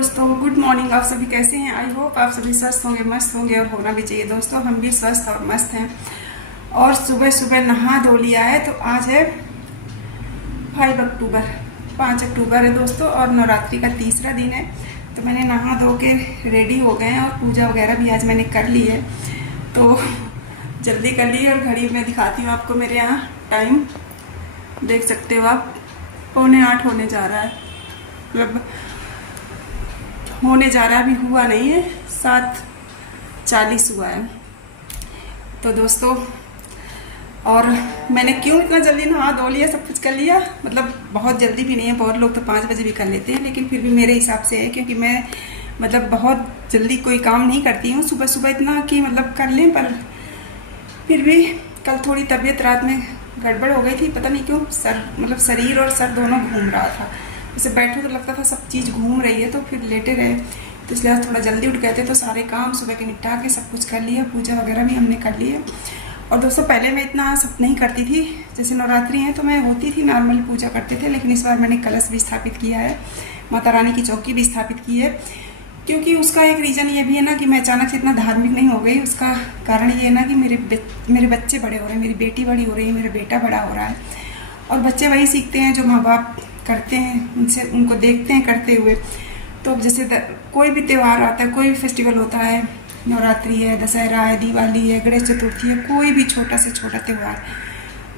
दोस्तों good morning. आप सभी कैसे हैं? आई होप आप सभी स्वस्थ होंगे, मस्त होंगे और होना भी चाहिए। दोस्तों हम भी स्वस्थ और मस्त हैं और सुबह सुबह नहा धो लिया है। तो आज है 5 अक्टूबर है दोस्तों और नवरात्रि का तीसरा दिन है। तो मैंने नहा धो के रेडी हो गए हैं और पूजा वगैरह भी आज मैंने कर ली है। तो जल्दी कर ली और घड़ी में दिखाती हूँ आपको। मेरे यहाँ टाइम देख सकते हो आप, 7:45 होने जा रहा है, मतलब होने जा रहा है, अभी हुआ नहीं है, 7:40 हुआ है। तो दोस्तों और मैंने क्यों इतना जल्दी नहा धो लिया, सब कुछ कर लिया, मतलब बहुत जल्दी भी नहीं है, बहुत लोग तो 5 बजे भी कर लेते हैं, लेकिन फिर भी मेरे हिसाब से है क्योंकि मैं मतलब बहुत जल्दी कोई काम नहीं करती हूँ सुबह सुबह इतना कि मतलब कर लें। पर फिर भी कल थोड़ी तबीयत रात में गड़बड़ हो गई थी, पता नहीं क्यों, मतलब शरीर और सर दोनों घूम रहा था। जैसे बैठे तो लगता था सब चीज़ घूम रही है, तो फिर लेटे रहे, तो इसलिए थोड़ा जल्दी उठ गए थे। तो सारे काम सुबह के निपटा के सब कुछ कर लिया, पूजा वगैरह भी हमने कर ली है। और दोस्तों पहले मैं इतना सब नहीं करती थी, जैसे नवरात्रि है तो मैं होती थी नॉर्मल पूजा करते थे, लेकिन इस बार मैंने कलश भी स्थापित किया है, माता रानी की चौकी भी स्थापित की है। क्योंकि उसका एक रीज़न ये भी है ना कि मैं अचानक से इतना धार्मिक नहीं हो गई। उसका कारण ये है ना कि मेरे बच्चे बड़े हो रहे हैं, मेरी बेटी बड़ी हो रही है, मेरा बेटा बड़ा हो रहा है, और बच्चे वही सीखते हैं जो माँ बाप करते हैं, उनसे उनको देखते हैं करते हुए। तो जैसे कोई भी त्यौहार आता है, कोई भी फेस्टिवल होता है, नवरात्रि है, दशहरा है, दिवाली है, गणेश चतुर्थी है, कोई भी छोटा से छोटा त्यौहार,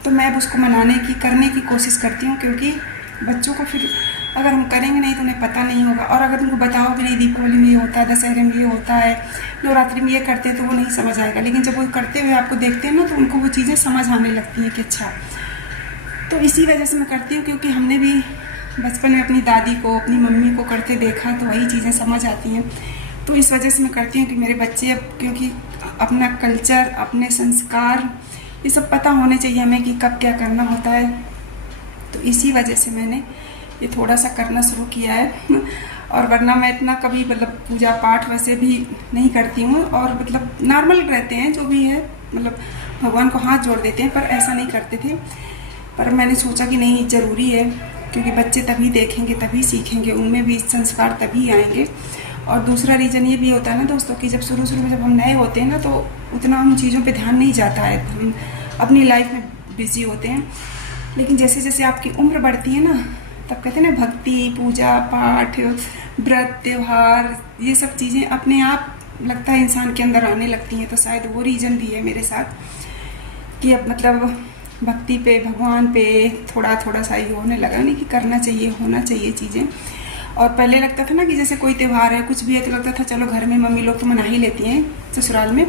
तो मैं अब उसको मनाने की करने की कोशिश करती हूँ। क्योंकि बच्चों को फिर अगर हम करेंगे नहीं तो उन्हें पता नहीं होगा, और अगर उनको बताओ कि नहीं दीपावली में ये होता है, दशहरे में ये होता है, नवरात्रि में ये करते हैं, तो वो नहीं समझ आएगा। लेकिन जब वो करते हुए आपको देखते हैं ना, तो उनको वो चीज़ें समझ आने लगती हैं कि अच्छा। तो इसी वजह से मैं करती हूँ, क्योंकि हमने भी बचपन में अपनी दादी को, अपनी मम्मी को करते देखा, तो वही चीज़ें समझ आती हैं। तो इस वजह से मैं करती हूँ कि मेरे बच्चे अब, क्योंकि अपना कल्चर, अपने संस्कार, ये सब पता होने चाहिए हमें कि कब क्या करना होता है। तो इसी वजह से मैंने ये थोड़ा सा करना शुरू किया है। और वरना मैं इतना कभी मतलब पूजा पाठ वैसे भी नहीं करती हूँ, और मतलब नॉर्मल रहते हैं जो भी है, मतलब भगवान को हाथ जोड़ देते हैं, पर ऐसा नहीं करते थे। पर मैंने सोचा कि नहीं, ज़रूरी है, क्योंकि बच्चे तभी देखेंगे तभी सीखेंगे, उनमें भी संस्कार तभी आएंगे। और दूसरा रीज़न ये भी होता है ना दोस्तों कि जब शुरू में जब हम नए होते हैं ना, तो उतना उन चीज़ों पे ध्यान नहीं जाता है, हम अपनी लाइफ में बिजी होते हैं। लेकिन जैसे जैसे आपकी उम्र बढ़ती है ना, तब कहते हैं ना, भक्ति, पूजा पाठ, व्रत, त्यौहार, ये सब चीज़ें अपने आप लगता है इंसान के अंदर आने लगती हैं। तो शायद वो रीज़न भी है मेरे साथ कि अब मतलब भक्ति पे, भगवान पे थोड़ा थोड़ा सा ये होने लगा, नहीं कि करना चाहिए, होना चाहिए चीज़ें। और पहले लगता था ना कि जैसे कोई त्यौहार है, कुछ भी है, तो लगता था चलो घर में मम्मी लोग तो मना ही लेती हैं ससुराल में,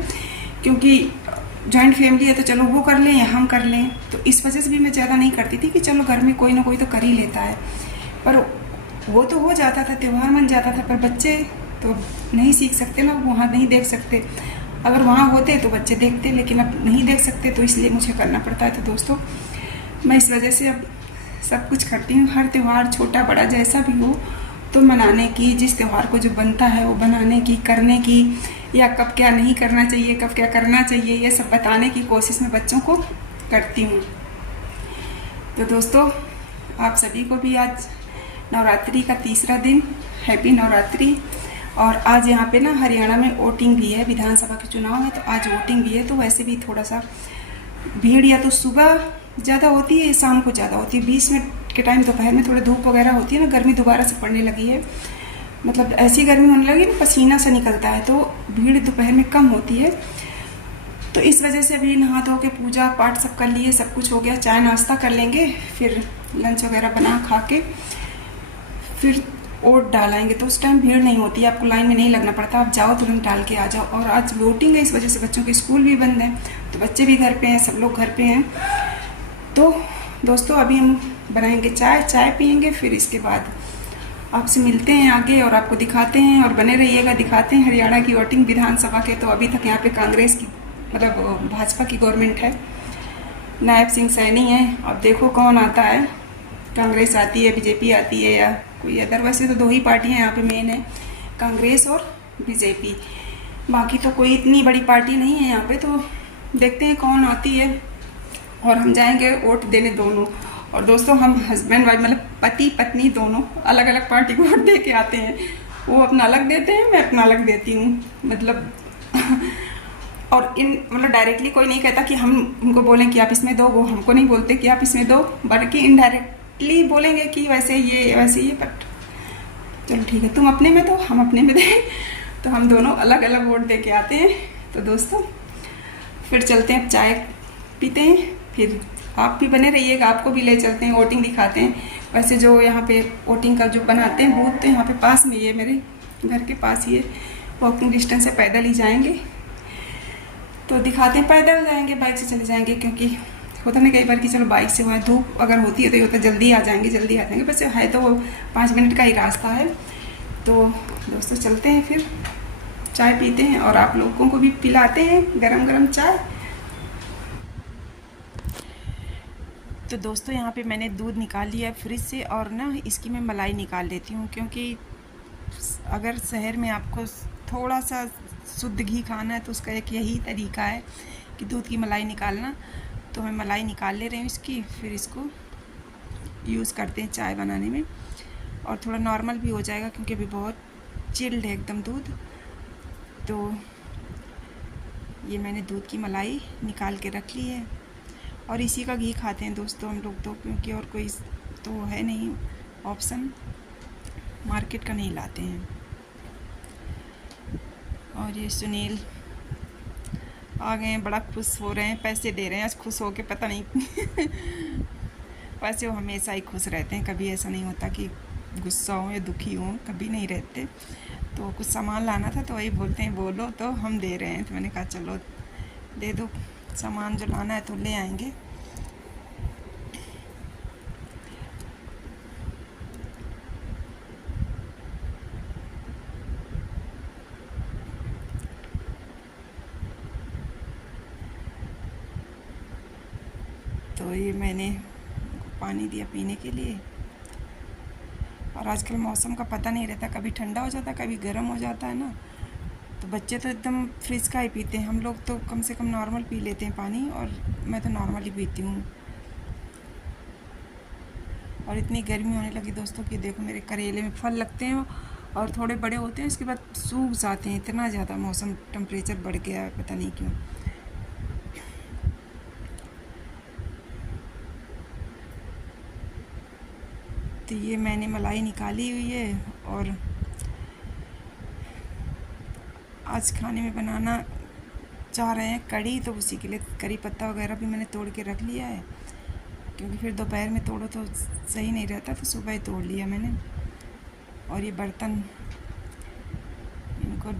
क्योंकि जॉइंट फैमिली है, तो चलो वो कर लें या हम कर लें। तो इस वजह से भी मैं ज़्यादा नहीं करती थी कि चलो घर में कोई ना कोई तो कर ही लेता है। पर वो तो हो जाता था, त्यौहार मन जाता था, पर बच्चे तो नहीं सीख सकते ना, वहाँ नहीं देख सकते। अगर वहाँ होते तो बच्चे देखते, लेकिन अब नहीं देख सकते, तो इसलिए मुझे करना पड़ता है। तो दोस्तों मैं इस वजह से अब सब कुछ करती हूँ, हर त्यौहार छोटा बड़ा जैसा भी हो, तो मनाने की, जिस त्यौहार को जो बनता है वो बनाने की, करने की, या कब क्या नहीं करना चाहिए, कब क्या करना चाहिए, ये सब बताने की कोशिश मैं बच्चों को करती हूँ। तो दोस्तों आप सभी को भी आज नवरात्रि का तीसरा दिन, हैप्पी नवरात्रि। और आज यहाँ पे ना हरियाणा में वोटिंग भी है, विधानसभा के चुनाव है, तो आज वोटिंग भी है। तो वैसे भी थोड़ा सा भीड़ या तो सुबह ज़्यादा होती है, शाम को ज़्यादा होती है, 20 मिनट के टाइम दोपहर में थोड़ी धूप वगैरह होती है ना, गर्मी दोबारा से पड़ने लगी है, मतलब ऐसी गर्मी होने लगी ना, पसीना सा निकलता है, तो भीड़ दोपहर में कम होती है। तो इस वजह से अभी नहा धो के पूजा पाठ सब कर लिए, सब कुछ हो गया, चाय नाश्ता कर लेंगे, फिर लंच वगैरह बना खा के फिर वोट डालेंगे। तो उस टाइम भीड़ नहीं होती है, आपको लाइन में नहीं लगना पड़ता, आप जाओ तुरंत डाल के आ जाओ। और आज वोटिंग है, इस वजह से बच्चों के स्कूल भी बंद हैं, तो बच्चे भी घर पे हैं, सब लोग घर पे हैं। तो दोस्तों अभी हम बनाएंगे चाय पियेंगे, फिर इसके बाद आपसे मिलते हैं आगे और आपको दिखाते हैं, और बने रहिएगा, दिखाते हैं हरियाणा की वोटिंग विधानसभा के। तो अभी तक यहाँ पे कांग्रेस की, मतलब भाजपा की गवर्नमेंट है, नायब सिंह सैनी है। अब देखो कौन आता है, कांग्रेस आती है, बीजेपी आती है, या कोई अदर। वैसे तो 2 ही पार्टियाँ यहाँ पे मेन है, कांग्रेस और बीजेपी, बाकी तो कोई इतनी बड़ी पार्टी नहीं है यहाँ पे। तो देखते हैं कौन आती है, और हम जाएंगे वोट देने दोनों। और दोस्तों हम हस्बैंड वाइफ, मतलब पति पत्नी दोनों अलग अलग पार्टी को वोट दे के आते हैं। वो अपना अलग देते हैं, मैं अपना अलग देती हूँ, मतलब और इन मतलब डायरेक्टली कोई नहीं कहता कि हम उनको बोलें कि आप इसमें दो, वो हमको नहीं बोलते कि आप इसमें दो, बल्कि इनडायरेक्टली बोलेंगे कि वैसे ये वैसे ये। बट चलो ठीक है, तुम अपने में दो, हम अपने में दें। तो हम दोनों अलग अलग वोट दे के आते हैं। तो दोस्तों फिर चलते हैं, चाय पीते हैं, फिर आप भी बने रहिएगा, आपको भी ले चलते हैं, वोटिंग दिखाते हैं। वैसे जो यहाँ पे वोटिंग का जो बनाते हैं बूथ, तो यहाँ पे पास में ही है, मेरे घर के पास ही है, वॉकिंग डिस्टेंस से पैदल ही जाएंगे। तो दिखाते हैं, पैदल जाएंगे, बाइक से चले जाएंगे, क्योंकि होता नहीं कई बार कि चलो बाइक से हुआ, धूप अगर होती है तो ये होता जल्दी आ जाएंगे, जल्दी आ जाएंगे, बस है तो वो 5 मिनट का ही रास्ता है। तो दोस्तों चलते हैं, फिर चाय पीते हैं और आप लोगों को भी पिलाते हैं गरम गरम चाय। तो दोस्तों यहाँ पे मैंने दूध निकाल लिया है फ्रिज से, और ना इसकी मैं मलाई निकाल लेती हूँ, क्योंकि अगर शहर में आपको थोड़ा सा शुद्ध घी खाना है तो उसका एक यही तरीका है कि दूध की मलाई निकालना। तो मैं मलाई निकाल ले रही हूँ इसकी, फिर इसको यूज़ करते हैं चाय बनाने में, और थोड़ा नॉर्मल भी हो जाएगा क्योंकि अभी बहुत चिल्ड है एकदम दूध। तो ये मैंने दूध की मलाई निकाल के रख ली है, और इसी का घी खाते हैं दोस्तों हम लोग तो, क्योंकि और कोई तो है नहीं ऑप्शन, मार्केट का नहीं लाते हैं। और ये सुनील आ गए हैं, बड़ा खुश हो रहे हैं, पैसे दे रहे हैं आज खुश हो के, पता नहीं वैसे वो हमेशा ही खुश रहते हैं, कभी ऐसा नहीं होता कि गुस्सा हो या दुखी हो, कभी नहीं रहते। तो कुछ सामान लाना था तो वही बोलते हैं बोलो, तो हम दे रहे हैं। तो मैंने कहा चलो दे दो, सामान जो लाना है तो ले आएंगे। तो ये मैंने पानी दिया पीने के लिए, और आजकल मौसम का पता नहीं रहता, कभी ठंडा हो जाता है कभी गर्म हो जाता है ना। तो बच्चे तो एकदम फ्रिज का ही पीते हैं, हम लोग तो कम से कम नॉर्मल पी लेते हैं पानी, और मैं तो नॉर्मल ही पीती हूँ। और इतनी गर्मी होने लगी दोस्तों कि देखो मेरे करेले में फल लगते हैं और थोड़े बड़े होते हैं, उसके बाद सूख जाते हैं, इतना ज़्यादा मौसम टेम्परेचर बढ़ गया है, पता नहीं क्यों। तो ये मैंने मलाई निकाली हुई है, और आज खाने में बनाना चाह रहे हैं कढ़ी, तो उसी के लिए करी पत्ता वगैरह भी मैंने तोड़ के रख लिया है, क्योंकि फिर दोपहर में तोड़ो तो सही नहीं रहता, तो सुबह ही तोड़ लिया मैंने। और ये बर्तन इनको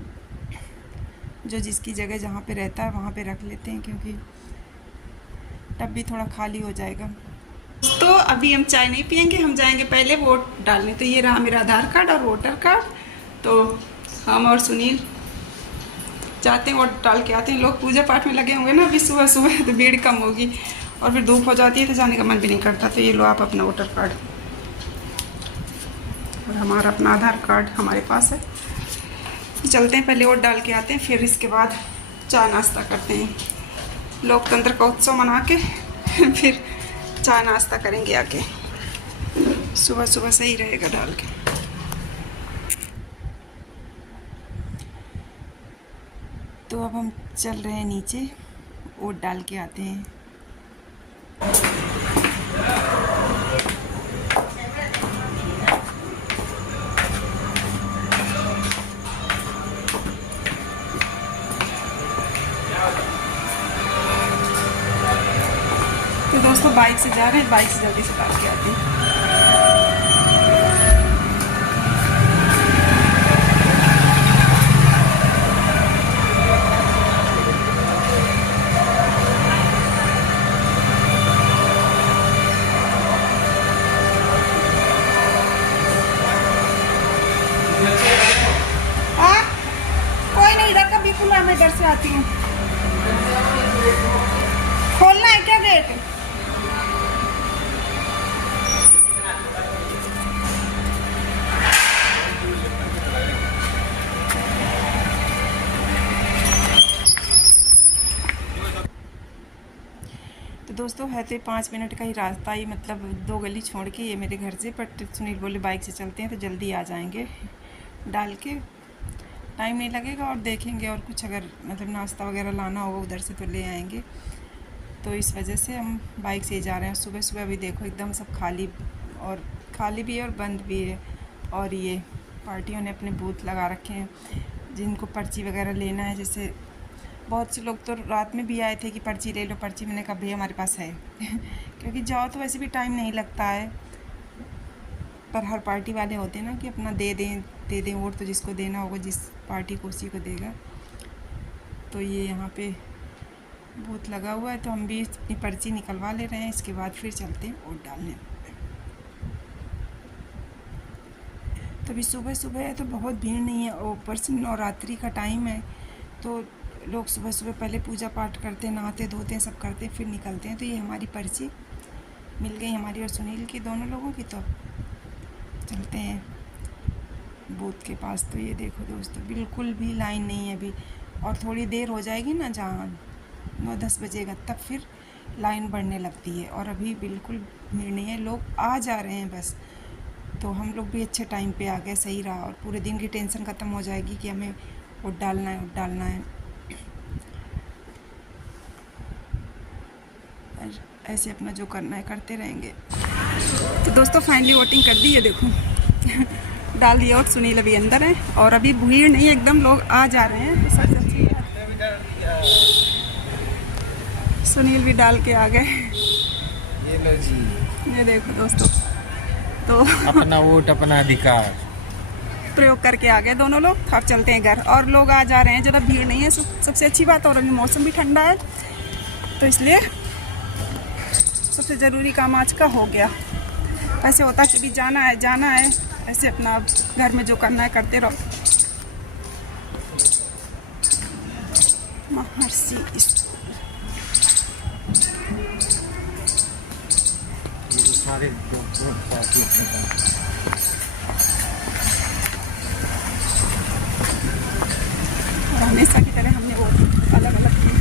जो जिसकी जगह जहाँ पे रहता है वहाँ पे रख लेते हैं, क्योंकि टब भी थोड़ा खाली हो जाएगा। तो अभी हम चाय नहीं पियेंगे, हम जाएंगे पहले वोट डालने। तो ये रहा मेरा आधार कार्ड और वोटर कार्ड। तो हम और सुनील जाते हैं, वोट डाल के आते हैं। लोग पूजा पाठ में लगे होंगे ना अभी सुबह सुबह, तो भीड़ कम होगी, और फिर धूप हो जाती है तो जाने का मन भी नहीं करता। तो ये लो आप अपना वोटर कार्ड, और हमारा अपना आधार कार्ड हमारे पास है। तो चलते हैं, पहले वोट डाल के आते हैं, फिर इसके बाद चाय नाश्ता करते हैं। लोकतंत्र का उत्सव मना के फिर चाय नाश्ता करेंगे आके, सुबह सुबह सही रहेगा डाल के। तो अब हम चल रहे हैं नीचे, वोट डाल के आते हैं। तो दोस्तों बाइक से जा रहे हैं, बाइक से जल्दी से डाल के आते हैं। कोई नहीं, इधर का बिल्कुल, मैं इधर से आती हूँ। खोलना है क्या गेट? तो दोस्तों है तो 5 मिनट का ही रास्ता ही, मतलब 2 गली छोड़ के ये मेरे घर से। बट सुनील बोले बाइक से चलते हैं तो जल्दी आ जाएंगे, डाल के टाइम नहीं लगेगा, और देखेंगे और कुछ अगर मतलब नाश्ता वगैरह लाना होगा उधर से तो ले आएंगे। तो इस वजह से हम बाइक से ही जा रहे हैं। सुबह सुबह अभी देखो एकदम सब खाली भी है और बंद भी है। और ये पार्टियों ने अपने बूथ लगा रखे हैं जिनको पर्ची वगैरह लेना है। जैसे बहुत से लोग तो रात में भी आए थे कि पर्ची ले लो पर्ची, मैंने कहा भैया हमारे पास है क्योंकि जाओ तो वैसे भी टाइम नहीं लगता है, पर हर पार्टी वाले होते हैं ना कि अपना दे दें वोट, तो जिसको देना होगा जिस पार्टी को उसी को देगा। तो ये यहाँ पे बूथ लगा हुआ है, तो हम भी अपनी पर्ची निकलवा ले रहे हैं, इसके बाद फिर चलते हैं वोट डालने। तो अभी सुबह सुबह है तो बहुत भीड़ नहीं है, ऊपर से नवरात्रि का टाइम है तो लोग सुबह सुबह पहले पूजा पाठ करते हैं, नहाते धोते हैं, सब करते हैं, फिर निकलते हैं। तो ये हमारी पर्ची मिल गई, हमारी और सुनील की, दोनों लोगों की। तो चलते हैं बूथ के पास। तो ये देखो दोस्तों बिल्कुल भी लाइन नहीं है अभी, और थोड़ी देर हो जाएगी ना, जहाँ 9-10 बजेगा तब फिर लाइन बढ़ने लगती है, और अभी बिल्कुल भीड़ नहीं है, लोग आ जा रहे हैं बस। तो हम लोग भी अच्छे टाइम पे आ गए, सही रहा, और पूरे दिन की टेंशन ख़त्म हो जाएगी कि हमें वोट डालना है। ऐसे अपना जो करना है करते रहेंगे। तो दोस्तों फाइनली वोटिंग कर दी है, देखो डाल दिया, और सुनील अभी अंदर है, और अभी भीड़ नहीं है, एकदम लोग आ जा रहे हैं। तो सबसे अच्छी है सुनील भी डाल के आ गए। ये लो जी, ये देखो दोस्तों, तो अपना वोट अपना अधिकार प्रयोग करके आ गए दोनों लोग। अब चलते हैं घर, और लोग आ जा रहे हैं, ज़्यादा भीड़ नहीं है, सबसे अच्छी बात। और अभी मौसम भी ठंडा है, तो इसलिए सबसे ज़रूरी काम आज का हो गया। ऐसे होता कि भी जाना है, ऐसे अपना घर में जो करना है करते रहो। महर्षि सारे हमेशा की तरह हमने वो अलग अलग की।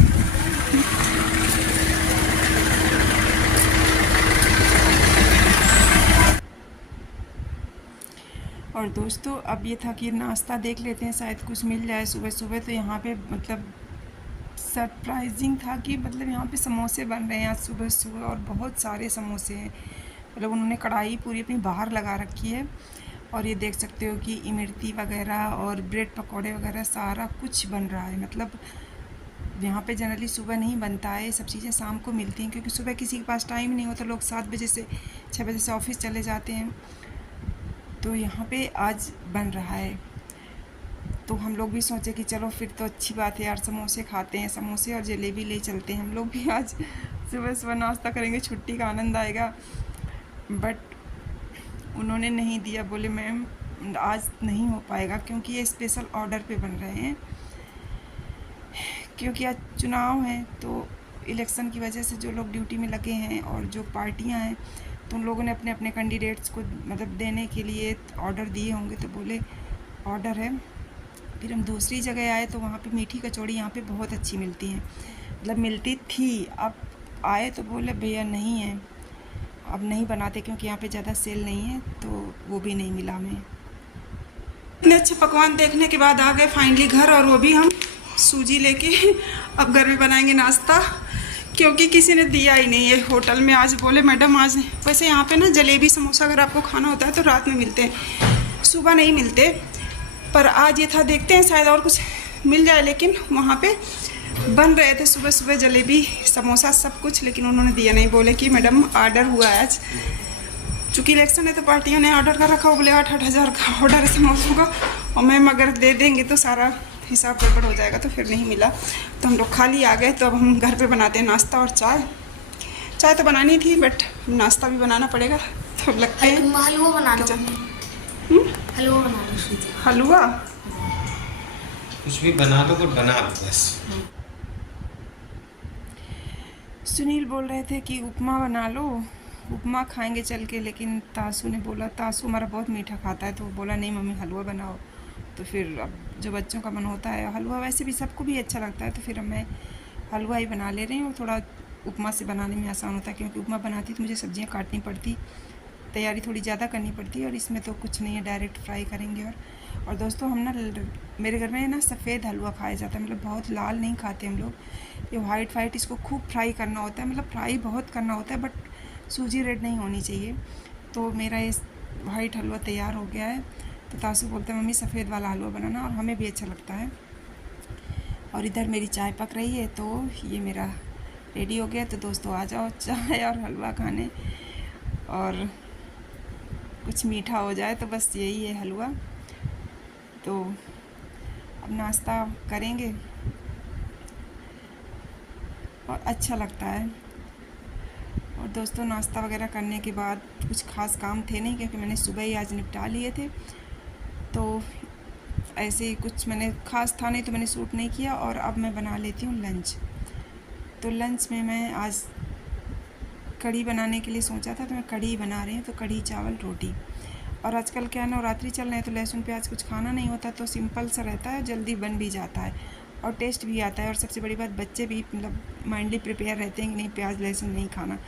और दोस्तों अब ये था कि नाश्ता देख लेते हैं, शायद कुछ मिल जाए सुबह सुबह। तो यहाँ पे मतलब सरप्राइजिंग था कि मतलब यहाँ पे समोसे बन रहे हैं आज सुबह सुबह, और बहुत सारे समोसे हैं। मतलब उन्होंने कढ़ाई पूरी अपनी बाहर लगा रखी है, और ये देख सकते हो कि इमरती वगैरह और ब्रेड पकौड़े वगैरह सारा कुछ बन रहा है। मतलब यहाँ पे जनरली सुबह नहीं बनता है, ये सब चीज़ें शाम को मिलती हैं, क्योंकि सुबह किसी के पास टाइम नहीं होता, लोग 7 बजे से 6 बजे से ऑफिस चले जाते हैं। तो यहाँ पे आज बन रहा है, तो हम लोग भी सोचे कि चलो फिर तो अच्छी बात है यार, समोसे खाते हैं, समोसे और जलेबी ले चलते हैं। हम लोग भी आज सुबह सुबह नाश्ता करेंगे, छुट्टी का आनंद आएगा। बट उन्होंने नहीं दिया, बोले मैम आज नहीं हो पाएगा, क्योंकि ये स्पेशल ऑर्डर पे बन रहे हैं, क्योंकि आज चुनाव है। तो इलेक्शन की वजह से जो लोग ड्यूटी में लगे हैं और जो पार्टियां हैं, तो उन लोगों ने अपने अपने कैंडिडेट्स को मतलब देने के लिए ऑर्डर दिए होंगे। तो बोले ऑर्डर है। फिर हम दूसरी जगह आए तो वहाँ पे मीठी कचौड़ी यहाँ पे बहुत अच्छी मिलती हैं, मतलब मिलती थी, अब आए तो बोले भैया नहीं है, अब नहीं बनाते, क्योंकि यहाँ पे ज़्यादा सेल नहीं है, तो वो भी नहीं मिला हमें। इतने अच्छे पकवान देखने के बाद आ गए फाइनली घर, और वो भी हम सूजी लेके अब घर में बनाएंगे नाश्ता, क्योंकि किसी ने दिया ही नहीं है होटल में। आज बोले मैडम आज नहीं। वैसे यहाँ पे ना जलेबी समोसा अगर आपको खाना होता है तो रात में मिलते हैं, सुबह नहीं मिलते, पर आज ये था देखते हैं शायद और कुछ मिल जाए। लेकिन वहाँ पे बन रहे थे सुबह सुबह जलेबी समोसा सब कुछ, लेकिन उन्होंने दिया नहीं, बोले कि मैडम ऑर्डर हुआ है आज, चूँकि इलेक्शन है तो पार्टियों ने ऑर्डर कर रखा हो, बोले 8-8 हज़ार का ऑर्डर है समोसों का, और मैम अगर दे देंगे तो सारा हिसाब गड़बड़ हो जाएगा, तो फिर नहीं मिला। तो हम लोग खाली आ गए। तो अब हम घर पे बनाते हैं नाश्ता और चाय तो बनानी थी, बट नाश्ता भी बनाना पड़ेगा, तो अब लगते हैं हलवा बना लो। हलवा बना लो। हलवा कुछ भी बना लो, कुछ बना लो बस। सुनील बोल रहे थे कि उपमा बना लो, उपमा खाएंगे चल के, लेकिन तासू ने बोला, तासू हमारा बहुत मीठा खाता है, तो वो बोला नहीं मम्मी हलवा बनाओ। तो फिर अब जो बच्चों का मन होता है, हलवा वैसे भी सबको भी अच्छा लगता है, तो फिर अब मैं हलवा ही बना ले रही हूँ। थोड़ा उपमा से बनाने में आसान होता है, क्योंकि उपमा बनाती तो मुझे सब्जियाँ काटनी पड़ती, तैयारी थोड़ी ज़्यादा करनी पड़ती है, और इसमें तो कुछ नहीं है, डायरेक्ट फ्राई करेंगे। और दोस्तों हम ना मेरे घर में ना सफ़ेद हलवा खाया जाता है, मतलब बहुत लाल नहीं खाते हम लोग। ये वाइट इसको खूब फ्राई करना होता है, मतलब फ्राई बहुत करना होता है, बट सूजी रेड नहीं होनी चाहिए। तो मेरा ये वाइट हलवा तैयार हो गया है। तो तासु बोलते हैं मम्मी सफ़ेद वाला हलवा बनाना, और हमें भी अच्छा लगता है। और इधर मेरी चाय पक रही है, तो ये मेरा रेडी हो गया। तो दोस्तों आ जाओ चाय और हलवा खाने, और कुछ मीठा हो जाए तो बस यही है हलवा। तो अब नाश्ता करेंगे और अच्छा लगता है। और दोस्तों नाश्ता वगैरह करने के बाद कुछ ख़ास काम थे नहीं, क्योंकि मैंने सुबह ही आज निपटा लिए थे। तो ऐसे ही कुछ मैंने ख़ास था नहीं, तो मैंने शूट नहीं किया। और अब मैं बना लेती हूँ लंच। तो लंच में मैं आज कढ़ी बनाने के लिए सोचा था, तो मैं कढ़ी बना रही हूँ। तो कढ़ी चावल रोटी। और आजकल क्या नवरात्रि चल रहे हैं, तो लहसुन प्याज कुछ खाना नहीं होता, तो सिंपल सा रहता है, जल्दी बन भी जाता है और टेस्ट भी आता है। और सबसे बड़ी बात, बच्चे भी मतलब माइंडली प्रिपेयर रहते हैं कि नहीं प्याज लहसुन नहीं खाना।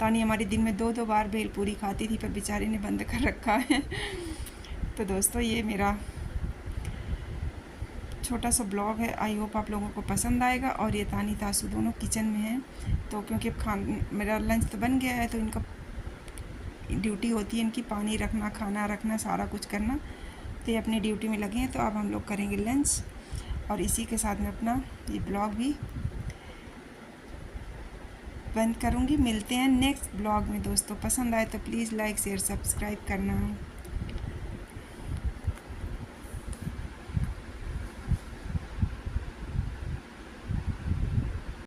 तानी हमारी दिन में 2-2 बार भेलपूरी खाती थी, पर बेचारी ने बंद कर रखा है। तो दोस्तों ये मेरा छोटा सा ब्लॉग है, आई होप आप लोगों को पसंद आएगा। और ये तानी तासु दोनों किचन में हैं, तो क्योंकि अब मेरा लंच तो बन गया है, तो इनका ड्यूटी होती है इनकी पानी रखना, खाना रखना, सारा कुछ करना। तो ये अपनी ड्यूटी में लगे हैं। तो अब हम लोग करेंगे लंच, और इसी के साथ मैं अपना ये ब्लॉग भी बंद करूँगी। मिलते हैं नेक्स्ट ब्लॉग में दोस्तों। पसंद आए तो प्लीज़ लाइक शेयर सब्सक्राइब करना।